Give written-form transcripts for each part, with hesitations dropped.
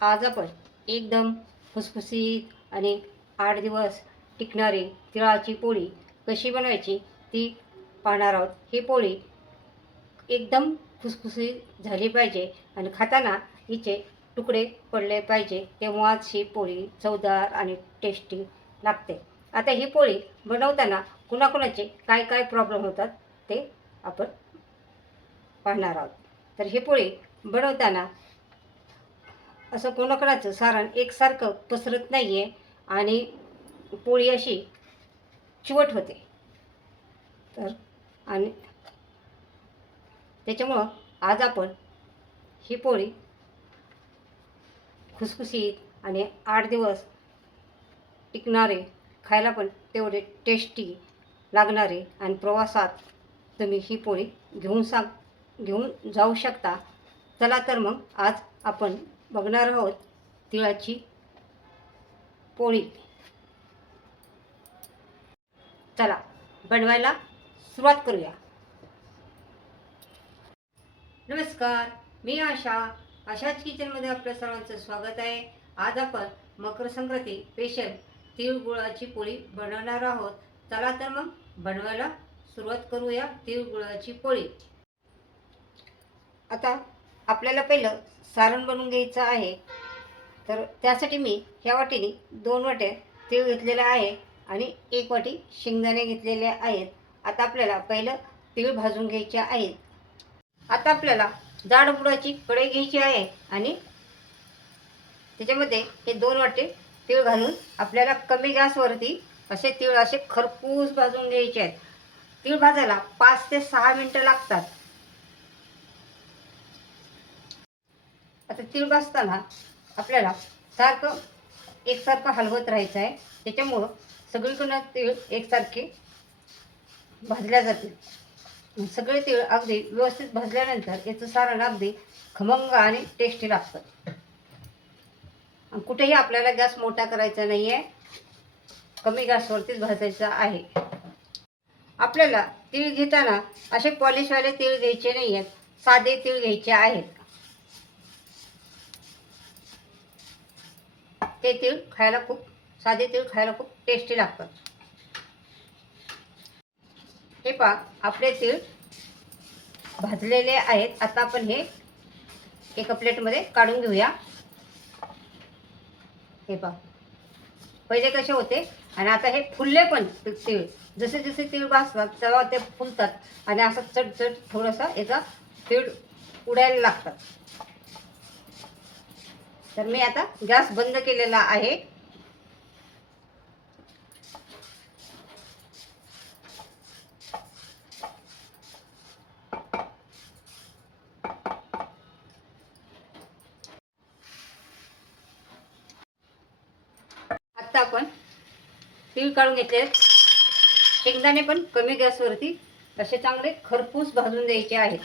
आज आपण एकदम खुसखुशीत आणि 8 दिवस टिकणारी तिळाची पोळी कशी बनवायची ती पाहणार आहोत. ही पोळी एकदम खुसखुशीत झाली पाहिजे आणि खाताना हिचे तुकडे पडले पाहिजे, तेव्हाच ही पोळी चवदार आणि टेस्टी लागते. आता ही पोळी बनवताना कुणाकुणाचे काय काय प्रॉब्लेम होतात ते आपण पाहणार आहोत. तर ही पोळी बनवताना असं कोणाकोणाचं सारण एकसारखं पसरत नाही आहे आणि पोळी अशी चिवट होते. तर आणि त्याच्यामुळं आज आपण ही पोळी खुसखुशीत आणि 8 दिवस टिकणारे, खायला पण तेवढे टेस्टी लागणारे आणि प्रवासात तुम्ही ही पोळी घेऊन जाऊ शकता. चला तर मग आज आपण बघणार आहोत तिळाची पोळी. चला बनवायला सुरुवात करूया. नमस्कार, मी आशाच किचनमध्ये आपल्या सर्वांचं स्वागत आहे. आज आपण मकर संक्रांती स्पेशल तीळ गुळाची पोळी बनवणार आहोत. चला तर मग बनवायला सुरुवात करूया तीळ गुळाची पोळी. आता आपल्याला पहिलं सारण बनवून घ्यायचं आहे. तर त्यासाठी मी ह्या वाटीने 2 वाट्या तीळ घेतलेले आहे आणि 1 वाटी शेंगदाणे घेतलेले आहेत. आता आपल्याला पहिलं तीळ भाजून घ्यायचे आहेत. आता आपल्याला जाड बुडाची कढई घ्यायची आहे आणि त्याच्यामध्ये हे 2 वाटे तीळ घालून आपल्याला कमी गॅसवरती असे तीळ असे खरपूस भाजून घ्यायचे आहेत. तीळ भाजायला 5 ते 6 मिनिटं लागतात. आता तीळ भाजताना आपल्याला एकसारखं हलवत राहायचं आहे. त्याच्यामुळं सगळीकडून तीळ एकसारखे भाजल्या जातील. सगळे तीळ अगदी व्यवस्थित भाजल्यानंतर याचं सारण अगदी खमंग आणि टेस्टी लागतं. कुठेही आपल्याला गॅस मोठा करायचा नाही आहे, कमी गॅसवरतीच भाजायचा आहे. आपल्याला तीळ घेताना असे पॉलिशवाले तीळ घ्यायचे नाही आहेत, साधे तीळ घ्यायचे आहेत. ते साधे तीळ खायला खूप टेस्टी लागतात. हे पहा, आपले तीळ भाजलेले आहेत. आता आपण हे एका प्लेटमध्ये काढून घेऊया. हे पहा, पहिले कसे होते आणि आता हे फुलले पण तीळ. जसे जसे तीळ भाजतात तेव्हा ते फुलतात आणि असं चटचट थोडंसं याचा तीळ उडायला लागतात. तर मी आता गॅस बंद केलेला आहे. आता आपण तीळ काढून घेतले. शेंगदाणे पण कमी गॅसवरती असे चांगले खरपूस भाजून द्यायचे आहेत.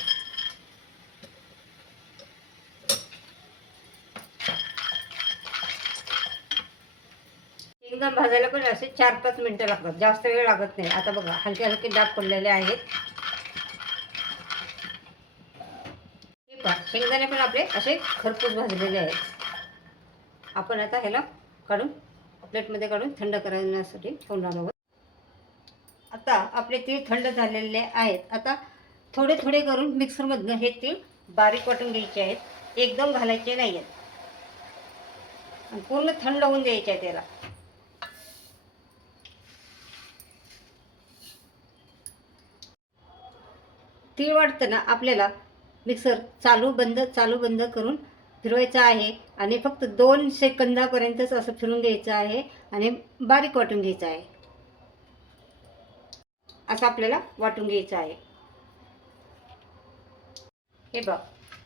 शेंगदाणे भाजायला पण असे 4-5 मिनिटं लागतात, जास्त वेळ लागत नाही. आता बघा, हलके हलके डाग पडलेले आहेत. हे पहा, शेंगदाणे पण आपले असे खरपूस भाजलेले आहेत. आपण आता ह्याला प्लेटमध्ये काढून थंड करण्यासाठी ठेवणार आहोत. आता आपले तीळ थंड झालेले आहेत. आता थोडे थोडे करून मिक्सरमधनं हे तीळ बारीक वाटून घ्यायचे आहेत. एकदम घालायचे नाही आहेत. पूर्ण थंड होऊन द्यायचे आहे त्याला. तीळ वाटताना आपल्याला मिक्सर चालू बंद करून फिरवायचं आहे आणि फक्त 2 सेकंदापर्यंतच असं फिरून द्यायचं आहे आणि बारीक वाटून घ्यायचं आहे. असं आपल्याला वाटून घ्यायचं आहे. हे बघ,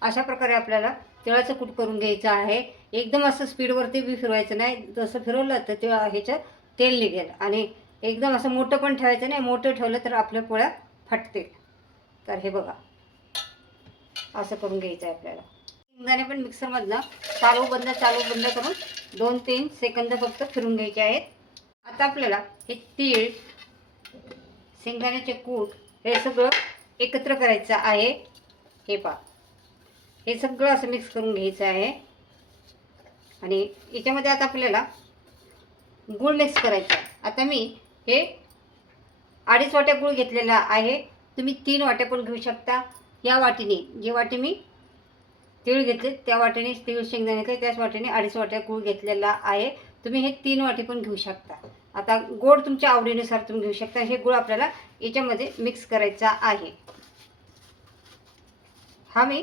अशा प्रकारे आपल्याला तिळाचं कूट करून घ्यायचं आहे. एकदम असं स्पीडवरती बी फिरवायचं नाही. जसं फिरवलं तर ते ह्याचं तेल निघेल आणि एकदम असं मोठं पण ठेवायचं नाही. मोठं ठेवलं तर आपल्या पोळ्या फाटतील. तर हे बघा, असं करून घ्यायचं आहे आपल्याला. शेंगदाणे पण मिक्सरमधनं चालू बंद करून 2-3 सेकंद फक्त फिरून घ्यायचे आहेत. आता आपल्याला हे तीळ, शेंगदाण्याचे कूट हे सगळं एकत्र करायचं आहे. हे पहा, हे सगळं असं मिक्स करून घ्यायचं आहे. आणि याच्यामध्ये आता आपल्याला गूळ मिक्स करायचा आहे. आता मी हे 2.5 वाट्या गूळ घेतलेला आहे. तुम्ही 3 वाट्या पण घेऊ शकता. या वाटीने, जी वाटी मी तीळ घेतले त्या वाटीने तीळ शेंगदाणे घेतले, त्याच वाटीने 2.5 वाट्या गूळ घेतलेला आहे. तुम्ही हे 3 वाटी पण घेऊ शकता. आता गोड तुमच्या आवडीनुसार तुम्ही घेऊ शकता. हे गूळ आपल्याला याच्यामध्ये मिक्स करायचा आहे. हा मी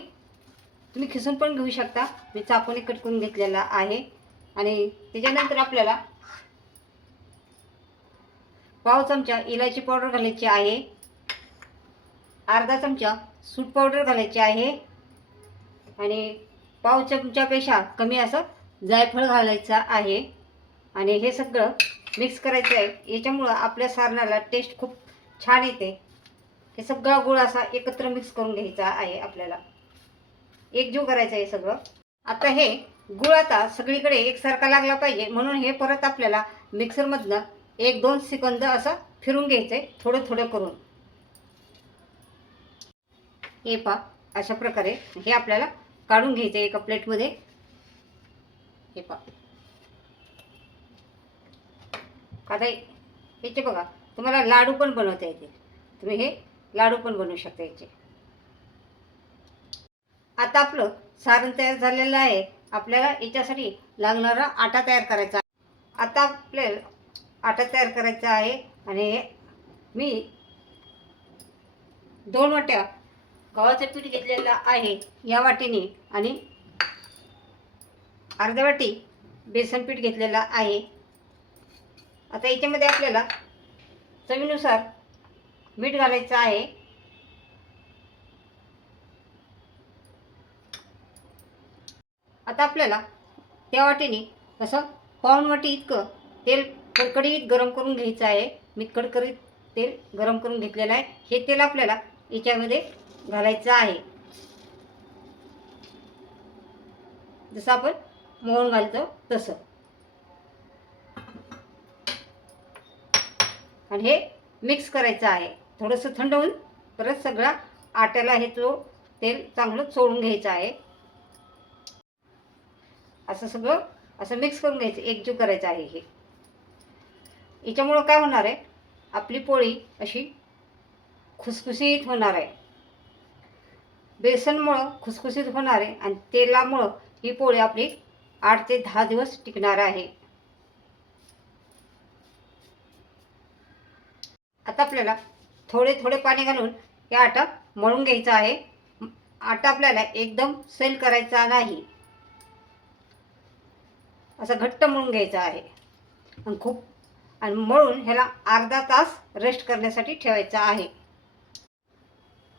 तुम्ही खिसून पण घेऊ शकता. मी चाकूने कट करून घेतलेला आहे. आणि त्याच्यानंतर आपल्याला पाव चमचा इलायची पावडर घालायची आहे. अर्धा चमचा सूट पावडर घालायची आहे. आणि पाव चमच्यापेक्षा कमी असं जायफळ घालायचं आहे. आणि हे सगळं मिक्स करायचं आहे. याच्यामुळं आपल्या सारणाला टेस्ट खूप छान येते. हे सगळा गूळ असा एकत्र मिक्स करून घ्यायचा आहे. आपल्याला एकजीव करायचं आहे सगळं. आता हे गूळ आता सगळीकडे एकसारखा लागला पाहिजे म्हणून हे परत आपल्याला मिक्सरमधनं 1-2 सेकंद असं फिरून घ्यायचं आहे, थोडं थोडं करून. हे पहा, अशा प्रकारे हे आपल्याला काढून घ्यायचं आहे एका प्लेटमध्ये. हे पहा, आता याचे बघा, तुम्हाला लाडू पण बनवता येते. तुम्ही हे लाडू पण बनवू शकता याचे. आता आपलं सारण तयार झालेलं आहे. आपल्याला याच्यासाठी लागणारा आटा तयार करायचा. आता आपल्याला आटा तयार करायचा आहे. आणि मी 2 वाट्या गव्हाचं पीठ घेतलेलं आहे या वाटीने, आणि अर्ध्या वाटी बेसन पीठ घेतलेलं आहे. आता याच्यामध्ये आपल्याला चवीनुसार मीठ घालायचं आहे. आता आपल्याला त्या वाटीने असं पाऊण वाटी इतकं तेल कडकडीत गरम करून घ्यायचं आहे. मी कडकडीत तेल गरम करून घेतलेलं आहे. हे तेल आपल्याला याच्यामध्ये घालायचं आहे, जसं आपण मोहन घालतो तसं. आणि हे मिक्स करायचं आहे. थोडंसं थंड होऊन परत सगळा आट्याला हे तेल चांगलं चोळून घ्यायचं आहे. असं सगळं असं मिक्स करून घ्यायचं, एकजीव करायचं आहे. हे याच्यामुळं काय होणार आहे, आपली पोळी अशी खुसखुशीत होणार आहे. बेसनमुळं खुसखुशीत होणार आहे आणि तेलामुळं ही पोळी आपली 8 ते 10 दिवस टिकणार आहे. आता आपल्याला थोडे थोडे पाणी घालून हे आटा मळून घ्यायचा आहे. आटा आपल्याला एकदम सैल करायचा नाही, असं घट्ट मळून घ्यायचं आहे. आणि मळून ह्याला अर्धा तास रेस्ट करण्यासाठी ठेवायचा आहे.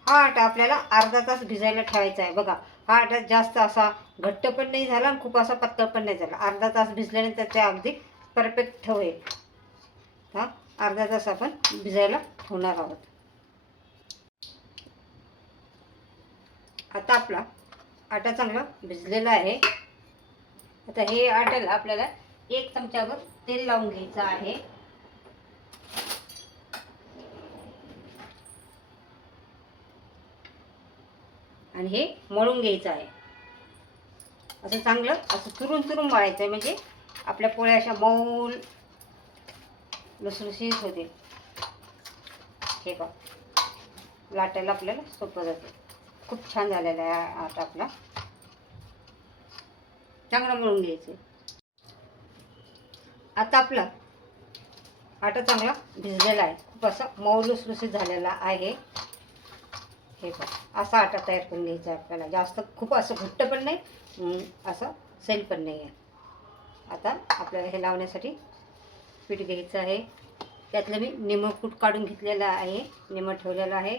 हा आटा आपल्याला अर्धा तास भिजायला ठेवायचा आहे. बघा, हा आटा जास्त असा घट्ट पण नाही झाला आणि खूप असा पातळ पण नाही झाला. अर्धा तास भिजल्यानंतर ते अगदी परफेक्ट होईल. हा अर्धा तास आपण भिजायला ठेवणार आहोत. आता आपला आटा चांगला भिजलेला आहे. आता हे आट्याला आपल्याला 1 चमचाभर तेल लावून घ्यायचं आहे. आणि हे मळून घ्यायचं आहे. असं चांगलं असं चुरून चुरून मळायचं आहे, म्हणजे आपल्या पोळ्या अशा मऊ लुसलुसीत होते. हे बघा, लाटायला आपल्याला सोपं जाते. खूप छान झालेला आहे आटा आपला. चांगला मळून घ्यायचं. आता आपला आटा चांगला भिजलेला आहे, खूप असा मऊ लुसलुसीत झालेला आहे. हे बघा, असा आटा तयार करून घ्यायचा आहे आपल्याला. जास्त खूप असं घट्ट पण नाही, असं सैल पण नाही आहे. आता आपल्याला हे लावण्यासाठी पीठ घ्यायचं आहे. त्यातलं मी निमं कूट काढून घेतलेलं आहे, निमं ठेवलेलं आहे.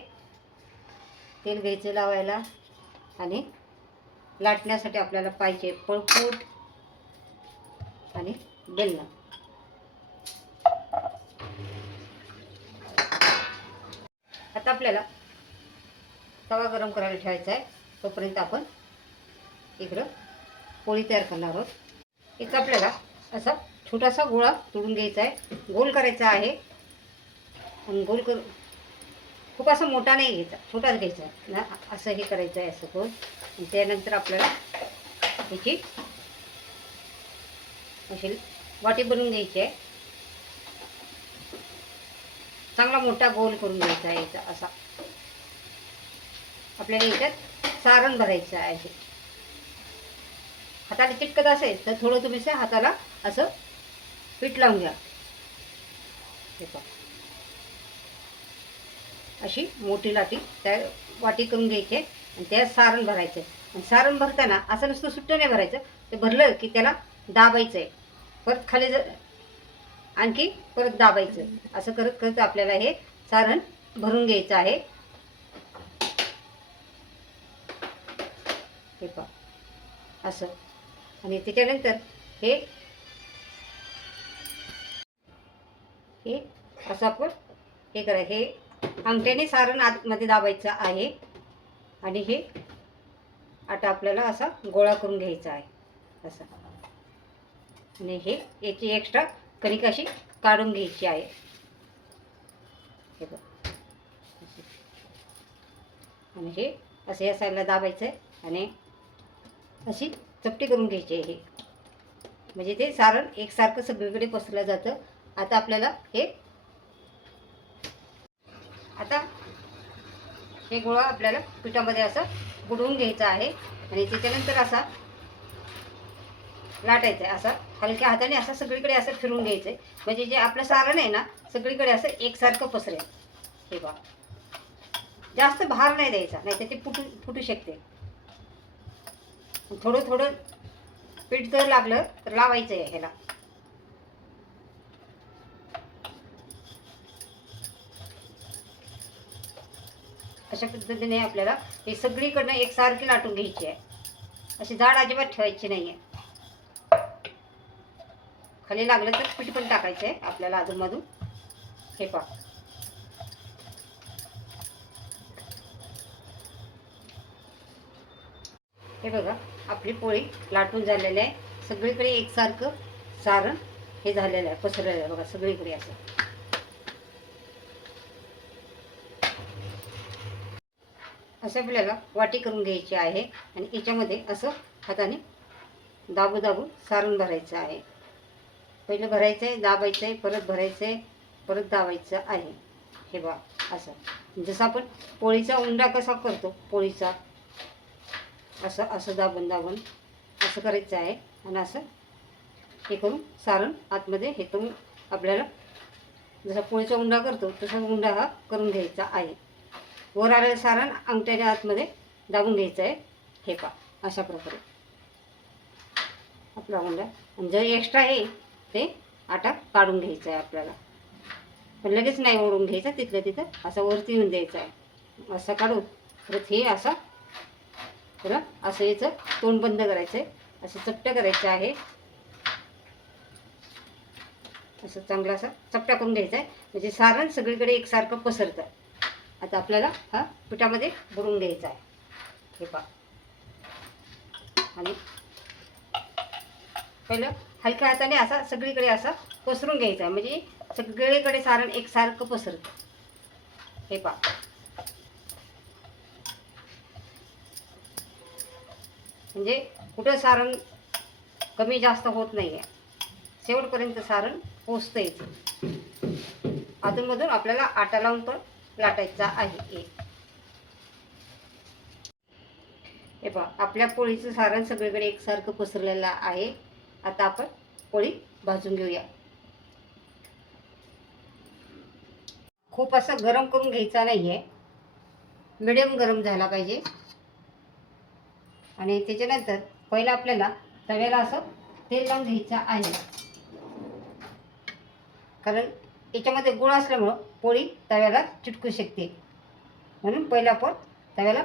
तेल घ्यायचं लावायला. आणि लाटण्यासाठी आपल्याला पाहिजे पळपूट आणि बेलन. आता आपल्याला तवा गरम करायला ठेवायचा आहे. तोपर्यंत आपण इकडं पोळी तयार करणार आहोत. इथं आपल्याला असा छोटासा गोळा तोडून घ्यायचा आहे, गोल करायचा आहे. आणि गोल करून खूप असा मोठा नाही घ्यायचा, छोटाच घ्यायचा ना. असं हे करायचं आहे, असं गोल. त्यानंतर आपल्याला याची अशी वाटी बनवून घ्यायची आहे. चांगला मोठा गोल करून घ्यायचा आहे याचा असा. आपल्याला याच्यात सारण भरायचं आहे. हाताला चिटकत असेल तर थोडं तुम्ही हाताला असं पीठ लावून घ्या. अशी मोठी लाटी त्या वाटी करून घ्यायची आणि त्यात सारण भरायचं. आणि सारण भरताना असं नुसतं सुट्टं नाही भरायचं. ते भरलं की त्याला दाबायचं आहे. परत खाली आणखी परत दाबायचं. असं करत करत आपल्याला हे सारण भरून घ्यायचं आहे. हे पहा असं. आणि त्याच्यानंतर हे असं आपण हे करायचं. हे अंगठ्याने सारण आतमध्ये दाबायचं आहे. आणि हे आटा आपल्याला असा गोळा करून घ्यायचा आहे असा. आणि हे याची एक्स्ट्रा कणिक अशी काढून घ्यायची आहे. हे बघ. आणि हे असं या साईडला दाबायचं आहे आणि अशी चपटी करून घ्यायची आहे. हे म्हणजे ते सारण एकसारखं सगळीकडे पसरलं जातं. आता आपल्याला हे गोळा आपल्याला पिठामध्ये असं बुडवून घ्यायचा आहे. आणि त्याच्यानंतर असा लाटायचं आहे. असा हलक्या हाताने असं सगळीकडे असं फिरून घ्यायचं आहे. म्हणजे जे आपलं सारण आहे ना सगळीकडे असं एकसारखं पसरेल. हे बघा. जास्त भार नाही द्यायचा, नाही तर ते फुटू शकते. थोडं थोडं पीठ जर लागलं तर लावायचं आहे ह्याला. अशा पद्धतीने आपल्याला हे सगळीकडनं एकसारखी लाटून घ्यायची आहे. अशी जाड अजिबात ठेवायची नाही आहे. खाली लागलं तर पीठ पण टाकायचं आहे आपल्याला अधूनमधून. हे पहा. हे बघा आपली पोळी लाटून झालेली आहे. सगळीकडे एकसारखं सारण हे झालेलं आहे, पसरलेलं आहे बघा सगळीकडे असं. असं आपल्याला वाटी करून घ्यायची आहे. आणि याच्यामध्ये असं हाताने दाबून सारण भरायचं आहे. पहिलं भरायचं आहे, दाबायचं आहे, परत भरायचं आहे, परत दाबायचं आहे. हे बघा असं. जसं आपण पोळीचा उंडा कसा करतो पोळीचा, असं असं दाबून असं करायचं आहे. आणि असं हे करून सारण आतमध्ये हे करून आपल्याला जसा पोळीचा उंडा करतो तसा उंडा हा करून घ्यायचा आहे. वर आलेलं सारण अंगठ्याच्या आतमध्ये दाबून घ्यायचं आहे. हे पहा अशा प्रकारे आपला उंडा. आणि जर एक्स्ट्रा आहे ते आटा काढून घ्यायचा आहे आपल्याला. पण लगेच नाही ओढून घ्यायचा, तिथल्या तिथं असं वरती येऊन द्यायचं आहे. असं काढून परत हे असं बरं असं याचं तोंड बंद करायचं आहे. असं चपट्या करायचं आहे. असं चांगलं असं चपट्या करून घ्यायचं आहे. म्हणजे सारण सगळीकडे एकसारखं पसरतं. आता आपल्याला हा पिठामध्ये बुडवून घ्यायचा आहे. हे पहा. आणि पहिलं हलक्या हाताने असा सगळीकडे असा पसरून घ्यायचा आहे. म्हणजे सगळीकडे सारण एकसारखं पसरतं. हे पहा. म्हणजे कुठं सारण कमी जास्त होत नाही आहे. शेवटपर्यंत सारण पोचतं यायचं. अधूनमधून आपल्याला आटा लावून पण लाटायचा आहे. हे पहा आपल्या पोळीचं सारण सगळीकडे एकसारखं पसरलेलं आहे. आता आपण पोळी भाजून घेऊया. खूप असं गरम करून घ्यायचा नाही आहे, मिडियम गरम झाला पाहिजे. आणि त्याच्यानंतर पहिलं आपल्याला तव्याला असं तेल लावून घ्यायचं आहे. कारण याच्यामध्ये गुळ असल्यामुळं पोळी तव्याला चिटकू शकते. म्हणून पहिलं आपण तव्याला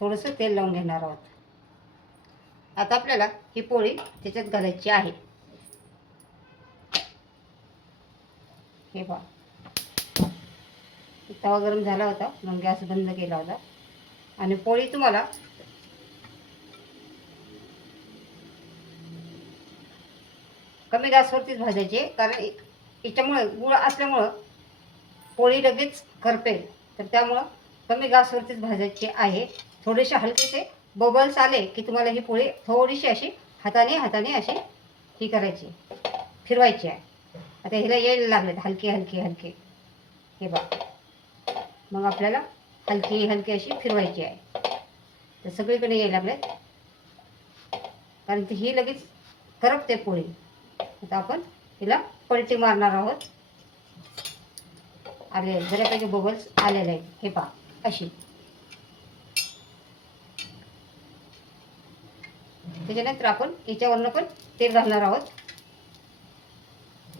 थोडंसं तेल लावून घेणार आहोत. आता आपल्याला ही पोळी त्याच्यात घालायची आहे. हे पहा. तवा गरम झाला होता मग गॅस बंद केला होता. आणि पोळी तुम्हाला कमी गॅसवरतीच भाजायची आहे. कारण याच्यामुळे गुळ असल्यामुळं पोळी लगेच करपेल. तर त्यामुळं कमी गॅसवरतीच भाजायची आहे. थोडेसे हलकेसे बबल्स आले की तुम्हाला ही पोळी थोडीशी अशी हाताने अशी ही करायची, फिरवायची आहे. आता हिला यायला लागलेत हलके हलके हलके, हे बघा. मग आपल्याला हलकी हलकी अशी फिरवायची आहे. तर सगळीकडे यायला लागलेत, कारण ती ही लगेच करपते पोळी. आता आपण हिला पलटी मारणार आहोत. आले बऱ्यापैकी बबल्स आलेले आहेत, हे पहा अशी. त्याच्यानंतर आपण याच्यावरनं पण तेल घालणार आहोत,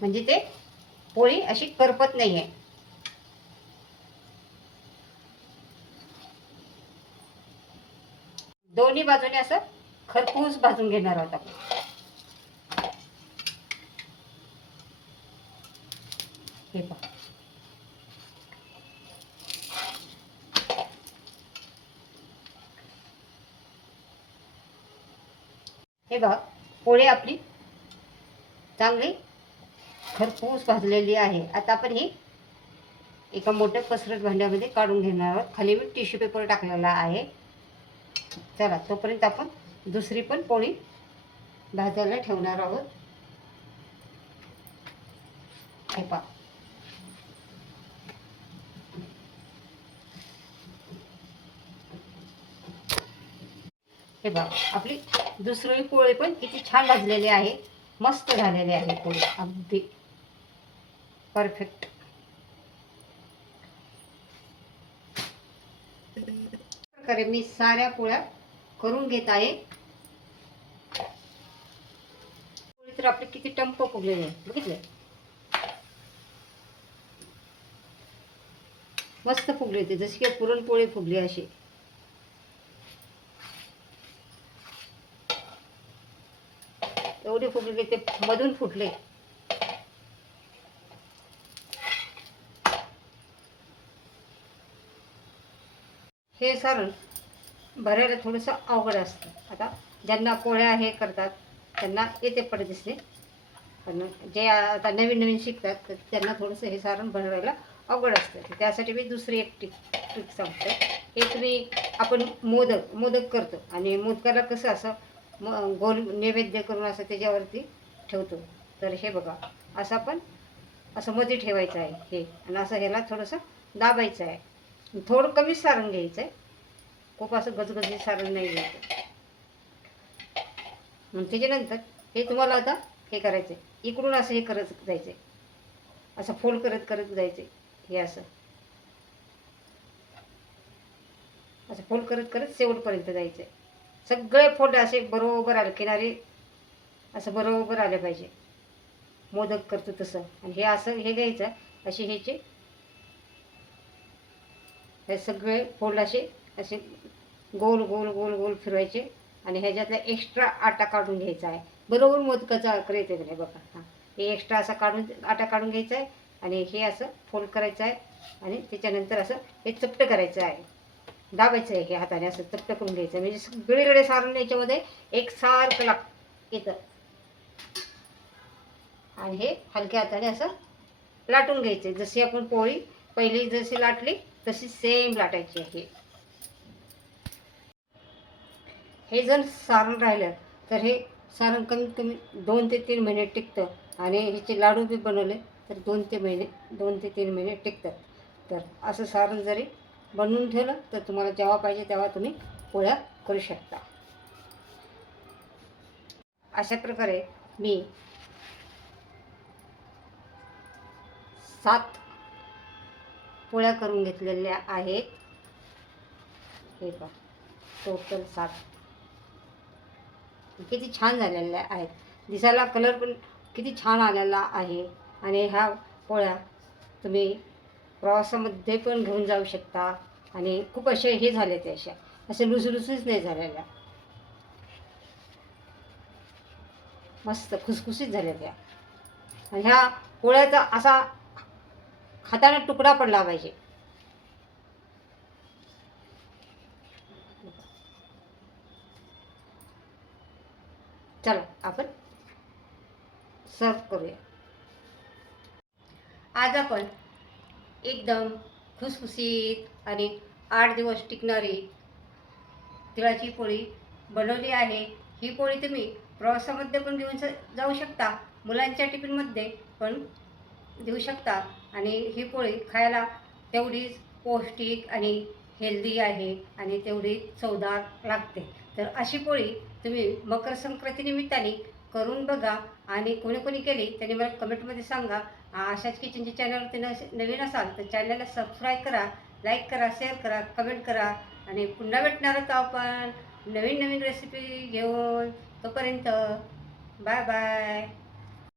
म्हणजे ते पोळी अशी करपत नाही आहे. दोन्ही बाजूने असं खरपूस भाजून घेणार आहोत आपण. हे पहा, हे बघा पोळी आपली चांगली खरपूस भाजलेली आहे. आता आपण ही एका मोठ्या पसरट भांड्यामध्ये काढून घेणार आहोत. खाली मी टिश्यू पेपर टाकलेला आहे. चला तोपर्यंत आपण दुसरी पण पोळी भाजायला ठेवणार आहोत. हे पहा, हे बघा आपली दुसरी पोळी पण किती छान भाजलेली आहे, मस्त झालेली आहे पोळी, अगदी परफेक्ट. प्रकारे मी साऱ्या पोळ्या करून घेत आहे. पोळी तर आपली किती टंप फुगलेली आहे, बघितले, मस्त फुगली होती, जशी काही पुरणपोळी फुगली अशी. एवढी फुगली की ते मधून फुटले. हे सारण भरायला थोडंसं अवघड असतं. आता ज्यांना पोळ्या हे करतात त्यांना येते पड दिसते, पण जे आता नवीन नवीन शिकतात तर त्यांना थोडंसं हे सारण भरायला अवघड असतं. त्यासाठी मी दुसरी एक ट्रिक सांगते. हे तुम्ही आपण मोदक करतो आणि मोदकाला कसं असं गोल नैवेद्य करून असं त्याच्यावरती ठेवतो. तर हे बघा असं आपण असं मध्ये ठेवायचं आहे हे, आणि असं ह्याला थोडंसं दाबायचं आहे. थोडं कमी सारण घ्यायचं आहे, खूप असं गजगजी सारण नाही घ्यायचं. मग त्याच्यानंतर हे तुम्हाला आता हे करायचं आहे, इकडून असं हे करत जायचं आहे, असं फोल्ड करत करत जायचं आहे. हे असं असं फोल्ड करत करत शेवटपर्यंत जायचं आहे. सगळे फोल्ड असे बरोबर आले, किनारी असं बरोबर आले पाहिजे, मोदक करतो तसं. आणि हे असं हे घ्यायचं, असे ह्याचे हे सगळे फोल्ड असे असे गोल गोल गोल गोल फिरवायचे. आणि ह्याच्यातला एक्स्ट्रा आटा काढून घ्यायचा आहे. बरोबर मोदकाचा आकार येते नाही बघा. हां, हे एक्स्ट्रा असा आटा काढून घ्यायचा आहे आणि हे असं फोल्ड करायचं आहे. आणि त्याच्यानंतर असं हे चपटं करायचं आहे, दाबायचं आहे हे हाताने, असं चपटं करून घ्यायचं, म्हणजे सगळीकडे सारण याच्यामध्ये एकसारखं येतं. आणि हे हलक्या हाताने असं लाटून घ्यायचं, जशी आपण पोळी पहिली जशी लाटली तशी सेम लाटायची आहे. हे जर सारण राहिलं तर हे सारण कमीत कमी 2 ते 3 महिने टिकतं. आणि ह्याचे लाडू बी बनवले तर 2 ते 3 महिने टिकतात. तर असं सारण जरी बनवून ठेवलं तर तुम्हाला जेव्हा पाहिजे तेव्हा तुम्ही पोळ्या करू शकता. अशा प्रकारे मी 7 पोळ्या करून घेतलेल्या आहेत. हे पहा, टोटल 7 किती छान झालेल्या आहेत. दिसायला कलर पण किती छान आलेला आहे. आणि ह्या पोळ्या तुम्ही प्रवासामध्ये पण घेऊन जाऊ शकता. आणि खूप असे हे झाले ते अशा असे लुसलुसीच नाही झालेल्या, मस्त खुसखुशीत झाल्या त्या. आणि ह्या पोळ्याचा असा हाताने तुकडा पडला पाहिजे. चला आपण सर्व करूया. आज आपण एकदम खुसखुशीत आणि 8 दिवस टिकणारी तिळाची पोळी बनवली आहे. ही पोळी तुम्ही प्रवासामध्ये पण घेऊन जाऊ शकता, मुलांच्या टिफिनमध्ये पण देऊ शकता. आणि ही पोळी खायला तेवढीच पौष्टिक आणि हेल्दी आहे आणि तेवढी चवदार लागते. तर अशी पोळी तुम्ही मकर संक्रांतीनिमित्ताने करून बघा आणि कोणी कोणी केली त्यांनी मला कमेंटमध्ये सांगा. आशाच किचनच्या चॅनलवरती नवीन असाल तर चॅनलला सबस्क्राईब करा, लाईक करा, शेअर करा, कमेंट करा आणि पुन्हा भेटणार आहोत आपण नवीन नवीन रेसिपी घेऊन. तोपर्यंत बाय बाय.